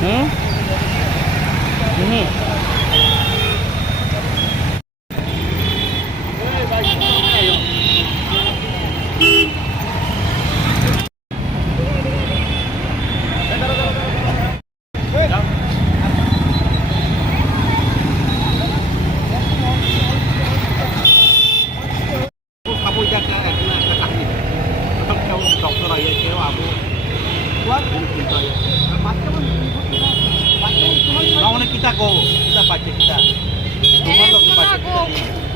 응? Kuat ini kita baca go kita baca kita Rumah lo baca kita ওই